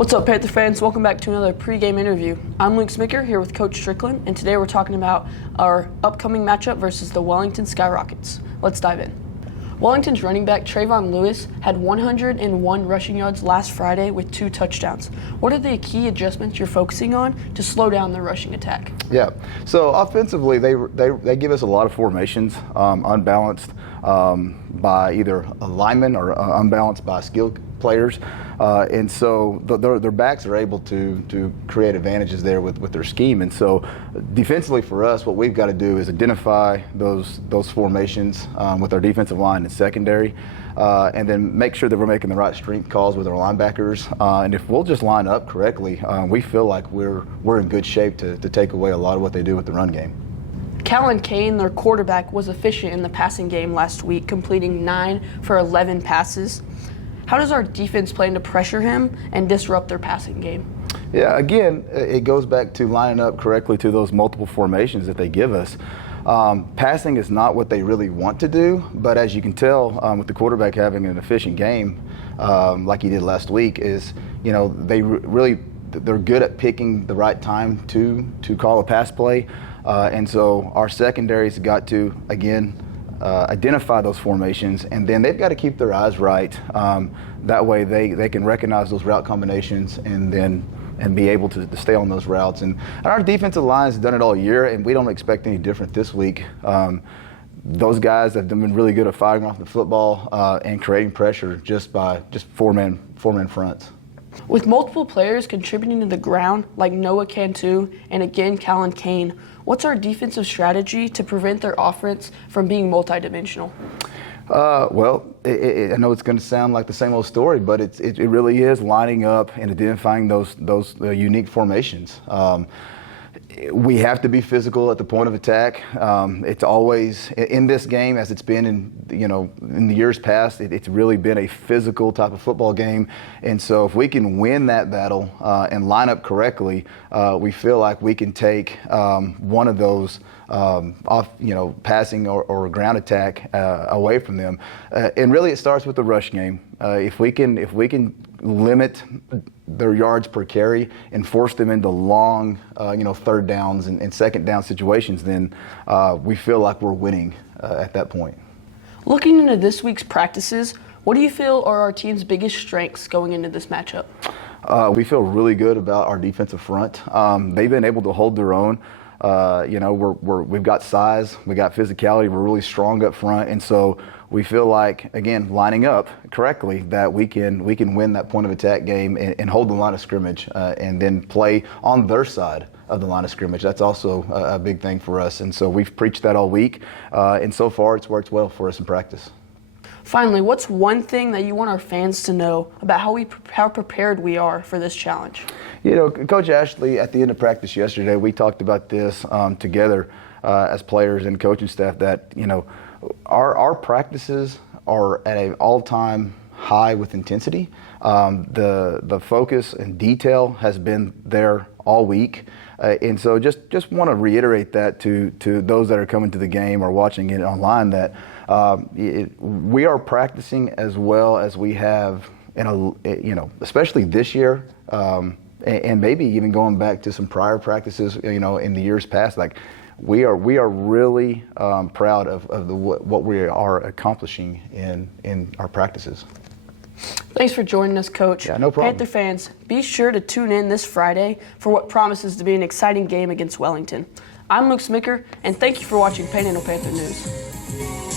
What's up, Panther fans? Welcome back to another pregame interview. I'm Luke Smicker here with Coach Strickland, and today we're talking about our upcoming matchup versus the Wellington Skyrockets. Let's dive in. Wellington's running back Trayvon Lewis had 101 rushing yards last Friday with 2 touchdowns. What are the key adjustments you're focusing on to slow down the rushing attack? Yeah, so offensively, they give us a lot of formations, unbalanced by either a lineman or unbalanced by skilled players. And so their backs are able to create advantages there with their scheme. And so defensively for us, what we've got to do is identify those formations with our defensive line and secondary, and then make sure that we're making the right strength calls with our linebackers. And if we'll just line up correctly, we feel like we're in good shape to take away a lot of what they do with the run game. Callan Kane, their quarterback, was efficient in the passing game last week, completing 9 for 11 passes. How does our defense plan to pressure him and disrupt their passing game? Yeah, again, it goes back to lining up correctly to those multiple formations that they give us. Passing is not what they really want to do, but as you can tell with the quarterback having an efficient game like he did last week, is they're good at picking the right time to call a pass play, and so our secondary's got to again identify those formations, and then they've got to keep their eyes right. That way they can recognize those route combinations and be able to stay on those routes. And our defensive line has done it all year, and we don't expect any different this week. Those guys have been really good at fighting off the football and creating pressure just four-man fronts. With multiple players contributing to the ground, like Noah Cantu and again Callan Kane, what's our defensive strategy to prevent their offense from being multidimensional? I know it's going to sound like the same old story, but it really is lining up and identifying those unique formations. We have to be physical at the point of attack. It's always in this game, as it's been in the years past. It's really been a physical type of football game, and so if we can win that battle and line up correctly, we feel like we can take one of those off, passing or ground attack away from them. And really, it starts with the rush game. If we can limit their yards per carry and force them into long, third downs and second down situations, then we feel like we're winning at that point. Looking into this week's practices, what do you feel are our team's biggest strengths going into this matchup? We feel really good about our defensive front. They've been able to hold their own. We've got size, we got physicality, we're really strong up front, and so we feel like, again, lining up correctly, that we can win that point of attack game and hold the line of scrimmage and then play on their side of the line of scrimmage. That's also a big thing for us, and so we've preached that all week, and so far it's worked well for us in practice. Finally, what's one thing that you want our fans to know about how prepared we are for this challenge? Coach Ashley, at the end of practice yesterday, we talked about this together as players and coaching staff, that our practices are at an all-time high with intensity. The focus and detail has been there all week. And so just want to reiterate that to those that are coming to the game or watching it online, that we are practicing as well as we have especially this year, and maybe even going back to some prior practices, in the years past. Like we are really proud of what we are accomplishing in our practices. Thanks for joining us, Coach. Yeah, no problem. Panther fans, be sure to tune in this Friday for what promises to be an exciting game against Wellington. I'm Luke Smicker, and thank you for watching Panhandle Panther News.